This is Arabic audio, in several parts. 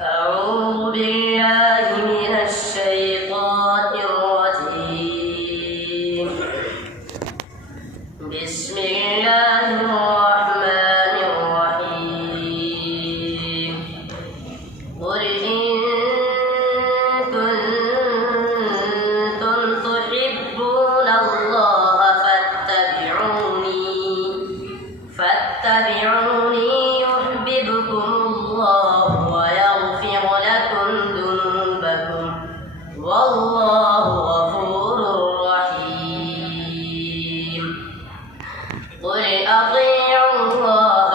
أعوذ بالله من الشيطان الرجيم. بسم الله الرحمن الرحيم. قل إن كنتم تحبون الله فاتبعوني يحببكم الله ويغفر لكم ذنوبكم والله غفور رحيم. قل أطيعوا الله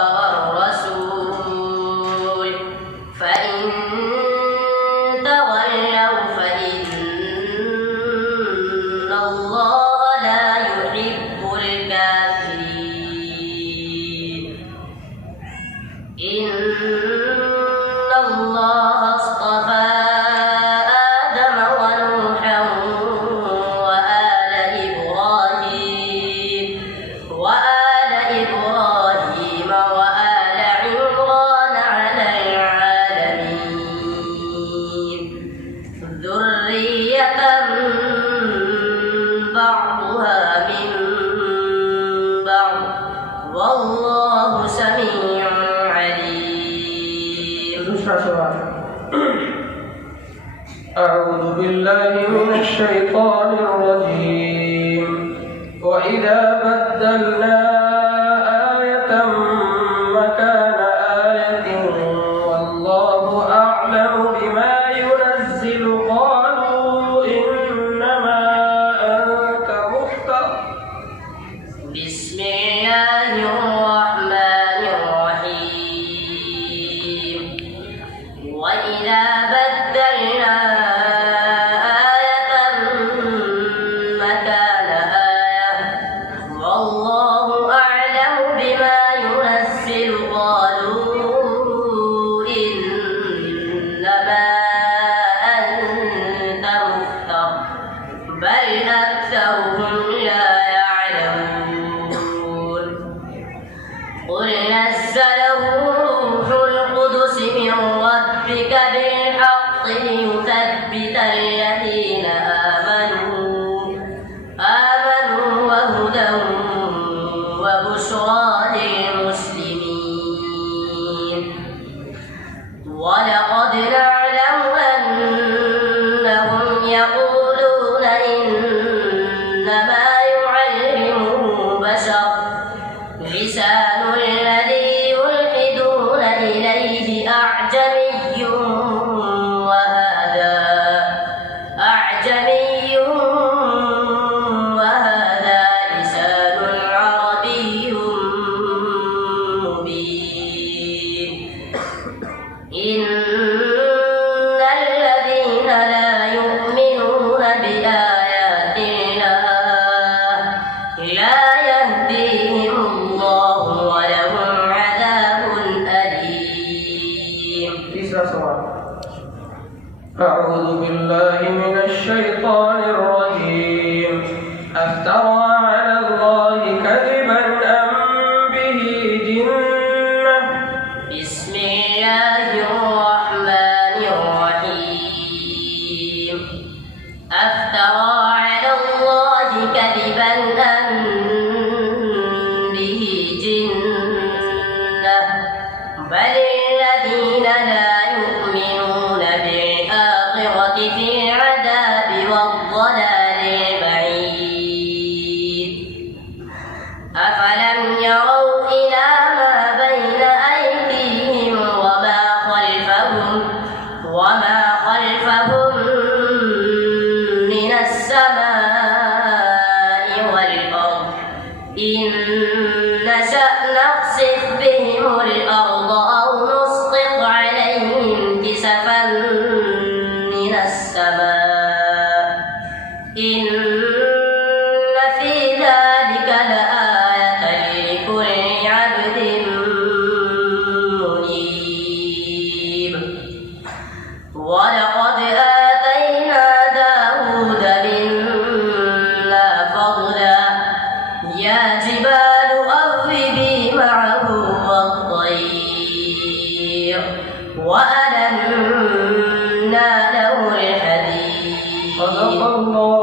والرسول فإن تولوا فإن الله لا يحب الكافرين. إن الله اصطفى آدم ونوحا وآل إبراهيم وآل عمران على العالمين ذرية بعضها من بعض والله سميع عليم. أعوذ بالله من الشيطان الرجيم. وإذا بدلنا آية مكان آية والله أعلم بما ينزل قالوا إنما أنت مفتر. بسم الله الرحمن الرحيم. وإذا بدلنا آية مكان آية والله أعلم بما ينزل قالوا إنما أنت مفتر بل أكثرهم لا يعلمون. قل نزله روح القدس من ربك بالحق ليثبت الذين آمنوا وهدى وبشرى للمسلمين. ولقد نعلم أنهم يقولون إنما يعلمه بشر لسان الذي يلحدون إليه أعجمي وهذا لسان عربي مبين. إن الذين لا يؤمنون بآيات الله لا يهديهم الله ولهم عذاب أليم. أعوذ بالله من الشيطان الرجيم. أفترى على الله كذبا أم به جنة. بسم الله الرحمن الرحيم. أفترى على الله كذبا أم به جنة بل الذين لا يؤمنون بالآخرة في العذاب والضلال وألنا له الحديد. صدق الله